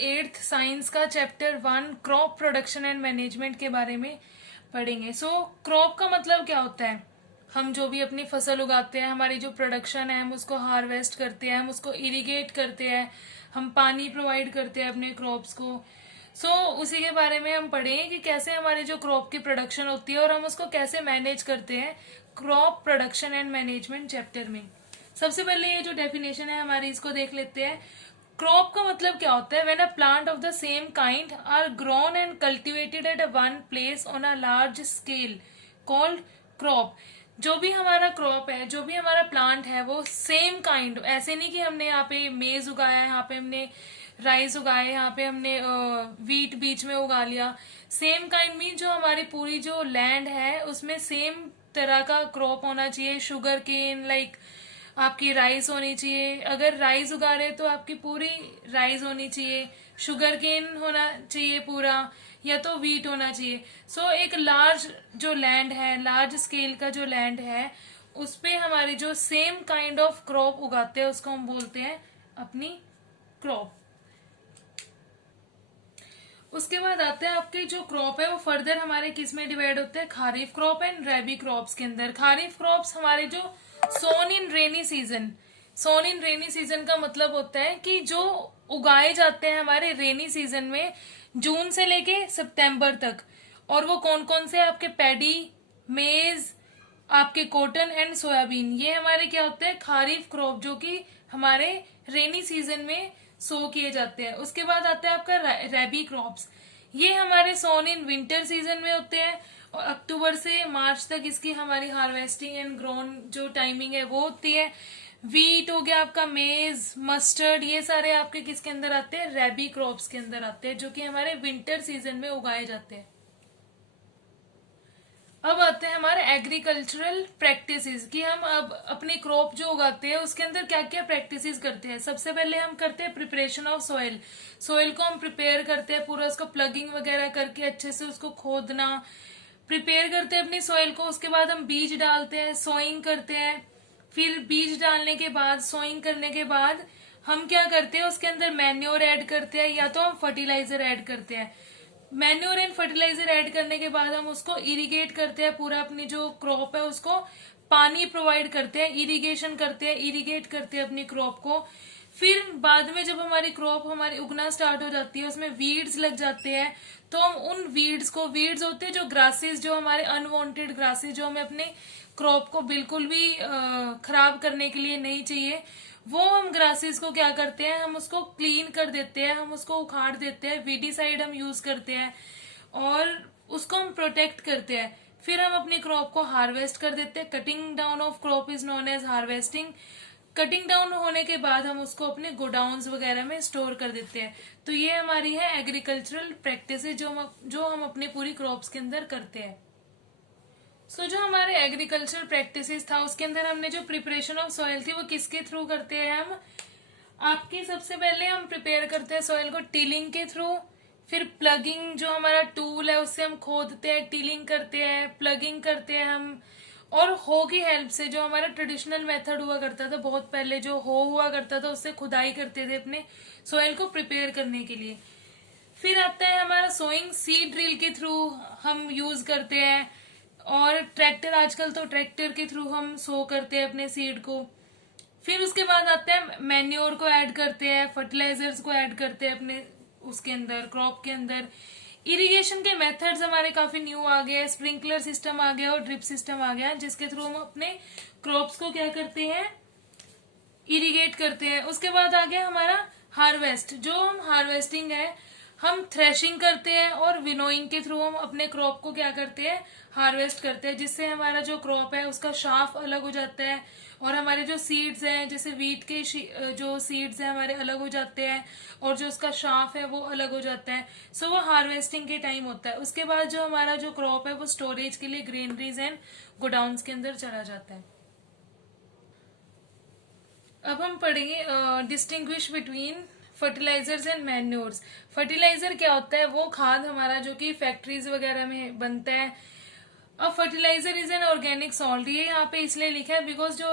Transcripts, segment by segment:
Eighth science का chapter 1 crop production and management के बारे में पढ़ेंगे। क्रॉप का मतलब क्या होता है? हम जो भी अपनी फसल उगाते हैं, हमारी जो प्रोडक्शन है, हम उसको हार्वेस्ट करते हैं, हम उसको इरिगेट करते हैं, हम पानी प्रोवाइड करते हैं अपने क्रॉप्स को। उसी के बारे में हम पढ़ेंगे कि कैसे हमारी जो क्रॉप की प्रोडक्शन होती है और हम उसको कैसे मैनेज करते हैं crop production and management chapter में। सबसे पहले ये जो डेफिनेशन है हमारी, इसको देख लेते हैं। क्रॉप का मतलब क्या होता है? When a plant of the same kind are grown and cultivated at a one place on a large scale called crop. जो भी हमारा क्रॉप है, जो भी हमारा प्लांट है, वो सेम काइंड, ऐसे नहीं कि हमने यहाँ पे मेज उगाया, यहाँ पे हमने राइस उगाए, यहाँ पे हमने वीट बीच में उगा लिया। सेम काइंड मीन जो हमारी पूरी जो लैंड है उसमें सेम तरह का क्रॉप होना चाहिए। शुगर केन, लाइक आपकी राइस होनी चाहिए। अगर राइस उगा रहे तो आपकी पूरी राइस होनी चाहिए। शुगर केन होना चाहिए पूरा, या तो वीट होना चाहिए। एक लार्ज जो लैंड है, लार्ज स्केल का जो लैंड है, उस पे हमारी जो सेम काइंड ऑफ क्रॉप उगाते हैं उसको हम बोलते हैं अपनी क्रॉप। उसके बाद आते हैं आपके जो क्रॉप है वो फर्दर हमारे किस में डिवाइड होते हैं? खारीफ क्रॉप एंड रैबी क्रॉप्स के अंदर। खारीफ क्रॉप्स हमारे जो सोन इन रेनी सीजन, सोन इन रेनी सीजन का मतलब होता है कि जो उगाए जाते हैं हमारे रेनी सीजन में, जून से लेके सितंबर तक। और वो कौन कौन से? आपके पैडी, मेज, आपके कॉटन एंड सोयाबीन। ये हमारे क्या होते हैं? खारीफ क्रॉप, जो कि हमारे रेनी सीजन में सो किए जाते हैं। उसके बाद आता है आपका रैबी क्रॉप्स। ये हमारे सोन इन विंटर सीजन में होते हैं और अक्टूबर से मार्च तक इसकी हमारी हार्वेस्टिंग एंड ग्रोन जो टाइमिंग है वो होती है। वीट हो गया आपका, मेज, मस्टर्ड, ये सारे आपके किसके अंदर आते हैं? रैबी क्रॉप्स के अंदर आते हैं, जो कि हमारे विंटर सीजन में उगाए जाते हैं। अब आते हैं हमारे एग्रीकल्चरल प्रैक्टिसेस, कि हम अब अपनी क्रॉप जो उगाते हैं उसके अंदर क्या क्या प्रैक्टिसेस करते हैं। सबसे पहले हम करते हैं प्रिपरेशन ऑफ सॉइल। सॉइल को हम प्रिपेयर करते हैं, पूरा उसको प्लगिंग वगैरह करके अच्छे से उसको खोदना, प्रिपेयर करते हैं अपनी सॉइल को। उसके बाद हम बीज डालते हैं, सोइंग करते हैं। फिर बीज डालने के बाद, सोइंग करने के बाद हम क्या करते हैं? उसके अंदर मैन्योर ऐड करते हैं, या तो हम फर्टिलाइजर ऐड करते हैं। मैन्योर एंड फर्टिलाइजर ऐड करने के बाद हम उसको इरिगेट करते हैं, पूरा अपनी जो क्रॉप है उसको पानी प्रोवाइड करते हैं, इरिगेशन करते हैं, इरिगेट करते हैं अपनी क्रॉप को। फिर बाद में जब हमारी क्रॉप हमारी उगना स्टार्ट हो जाती है, उसमें वीड्स लग जाते हैं, तो हम उन वीड्स को, वीड्स होते हैं जो ग्रासेस, जो हमारे अनवांटेड ग्रासेस, जो हमें अपने क्रॉप को बिल्कुल भी खराब करने के लिए नहीं चाहिए, वो हम ग्रासेस को क्या करते हैं? हम उसको क्लीन कर देते हैं, हम उसको उखाड़ देते हैं, वीडीसाइड हम यूज करते हैं और उसको हम प्रोटेक्ट करते हैं। फिर हम अपनी क्रॉप को हार्वेस्ट कर देते हैं। Cutting down of crop is known as harvesting. Cutting down होने के बाद हम उसको अपने गोडाउन्स वगैरह में स्टोर कर देते हैं। तो ये हमारी है एग्रीकल्चरल प्रैक्टिस जो हम अपनी पूरी क्रॉप्स के अंदर करते हैं। जो हमारे एग्रीकल्चर प्रैक्टिसेस था उसके अंदर हमने जो प्रिपरेशन ऑफ सॉइल थी वो किसके थ्रू करते हैं हम? आपके सबसे पहले हम प्रिपेयर करते हैं सॉइल को टिलिंग के थ्रू। फिर प्लगिंग, जो हमारा टूल है उससे हम खोदते हैं, टिलिंग करते हैं, प्लगिंग करते हैं हम। और हो की हेल्प से, जो हमारा ट्रेडिशनल मेथड हुआ करता था बहुत पहले, जो हो हुआ करता था, उससे खुदाई करते थे अपने सॉइल को प्रिपेयर करने के लिए। फिर आता है हमारा सोइंग, सीड ड्रिल के थ्रू हम यूज करते हैं। और ट्रैक्टर, आजकल तो ट्रैक्टर के थ्रू हम सो करते हैं अपने सीड को। फिर उसके बाद आते हैं मैन्योर को ऐड करते हैं, फर्टिलाइजर्स को ऐड करते हैं अपने उसके अंदर, क्रॉप के अंदर। इरिगेशन के मेथड्स हमारे काफी न्यू आ गए हैं, स्प्रिंकलर सिस्टम आ गया और ड्रिप सिस्टम आ गया, जिसके थ्रू हम अपने क्रॉप्स को क्या करते हैं? इरिगेट करते हैं। उसके बाद आ गया हमारा हार्वेस्ट। जो हम हार्वेस्टिंग है, हम थ्रेशिंग करते हैं और विनोइंग के थ्रू हम अपने क्रॉप को क्या करते हैं? हार्वेस्ट करते हैं, जिससे हमारा जो क्रॉप है उसका शाफ अलग हो जाता है और हमारे जो सीड्स हैं, जैसे वीट के जो सीड्स हैं हमारे अलग हो जाते हैं और जो उसका शाफ है वो अलग हो जाता है। वो हार्वेस्टिंग के टाइम होता है। उसके बाद जो हमारा जो क्रॉप है वो स्टोरेज के लिए ग्रेनरीज एंड गोडाउन्स के अंदर चला जाता है। अब हम पढ़ेंगे distinguish between fertilizers and manures. Fertilizer क्या होता है? वो खाद हमारा जो कि फैक्ट्रीज वगैरह में बनता है। अब fertilizer is an organic salt. ये यहाँ पे इसलिए लिखा है बिकॉज जो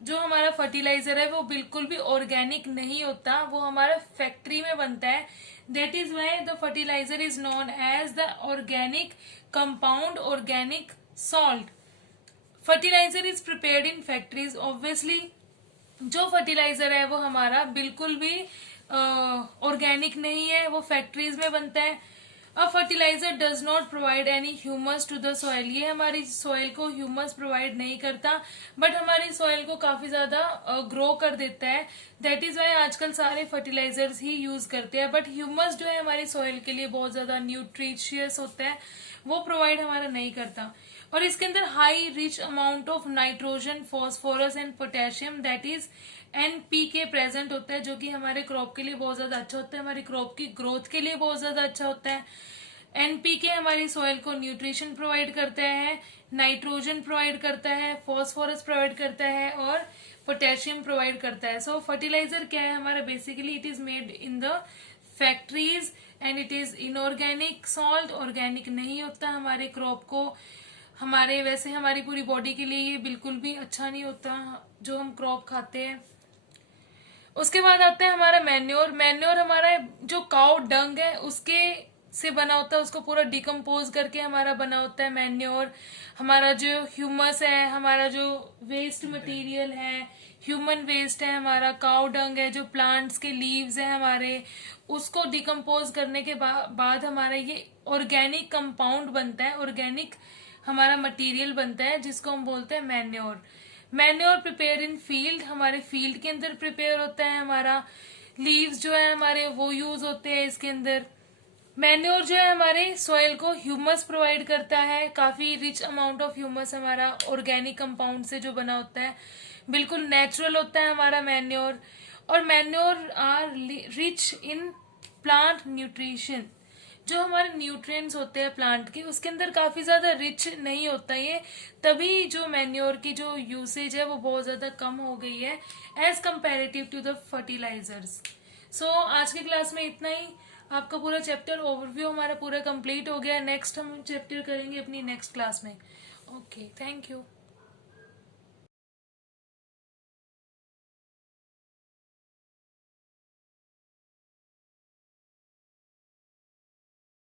जो हमारा फर्टिलाइजर है वो बिल्कुल भी ऑर्गेनिक नहीं होता, वो हमारा फैक्ट्री में बनता है. That is why the fertilizer is known as the organic compound organic salt. Fertilizer is prepared in factories. Obviously जो फर्टिलाइजर है वो हमारा बिल्कुल भी ऑर्गेनिक नहीं है, वो फैक्ट्रीज में बनता है. A fertiliser does not provide any humus to the soil. ये हमारी सॉइल को ह्यूमस प्रोवाइड नहीं करता, बट हमारी सॉइल को काफी ज्यादा ग्रो कर देता है. दैट इज वाई आजकल सारे फर्टिलाइजर्स ही यूज करते हैं, बट ह्यूमस जो है हमारी सॉइल के लिए बहुत ज्यादा न्यूट्रिशियस होता है, वो प्रोवाइड हमारा नहीं करता. और इसके अंदर high rich amount of nitrogen, phosphorus and potassium that is NPK present होता है, जो कि हमारे क्रॉप के लिए बहुत ज्यादा अच्छा होता है, हमारी क्रॉप की ग्रोथ के लिए बहुत ज्यादा अच्छा होता है. NPK हमारी सॉइल को न्यूट्रिशन प्रोवाइड करता है, नाइट्रोजन प्रोवाइड करता है, फॉस्फोरस प्रोवाइड करता है और पोटेशियम प्रोवाइड करता है. सो फर्टिलाइजर क्या है हमारा, basically it is made in the factories and it is inorganic salt. Organic नहीं होता हमारे क्रॉप को, हमारे वैसे हमारी पूरी बॉडी के लिए ये बिल्कुल भी अच्छा नहीं होता जो हम क्रॉप खाते हैं. उसके बाद आता है हमारा मैन्योर. मैन्योर हमारा जो काउ डंग है उसके से बना होता है, उसको पूरा डिकम्पोज करके हमारा बना होता है मैन्योर. हमारा जो ह्यूमस है, हमारा जो वेस्ट मटेरियल है, ह्यूमन वेस्ट है, हमारा काउ डंग है, जो प्लांट्स के लीव्स है हमारे, उसको डिकम्पोज करने के बाद हमारा ये ऑर्गेनिक कंपाउंड बनता है, ऑर्गेनिक हमारा मटेरियल बनता है, जिसको हम बोलते हैं manure. Manure prepare in field, हमारे फील्ड के अंदर प्रिपेयर होता है. हमारा लीव्स जो है हमारे वो यूज होते हैं इसके अंदर. मैन्योर जो है हमारे सॉइल को ह्यूमस प्रोवाइड करता है, काफी रिच अमाउंट ऑफ ह्यूमस हमारा ऑर्गेनिक कंपाउंड से जो बना होता है, बिल्कुल नेचुरल होता है हमारा मैन्योर. और manure are rich in plant nutrition. जो हमारे न्यूट्रिएंट्स होते हैं प्लांट के, उसके अंदर काफी ज्यादा रिच नहीं होता ये, तभी जो मैन्योर की जो यूसेज है वो बहुत ज्यादा कम हो गई है as comparative to the fertilisers. So आज के क्लास में इतना ही. आपका पूरा चैप्टर ओवरव्यू हमारा पूरा कंप्लीट हो गया. नेक्स्ट हम चैप्टर करेंगे अपनी नेक्स्ट क्लास में. Okay, thank you.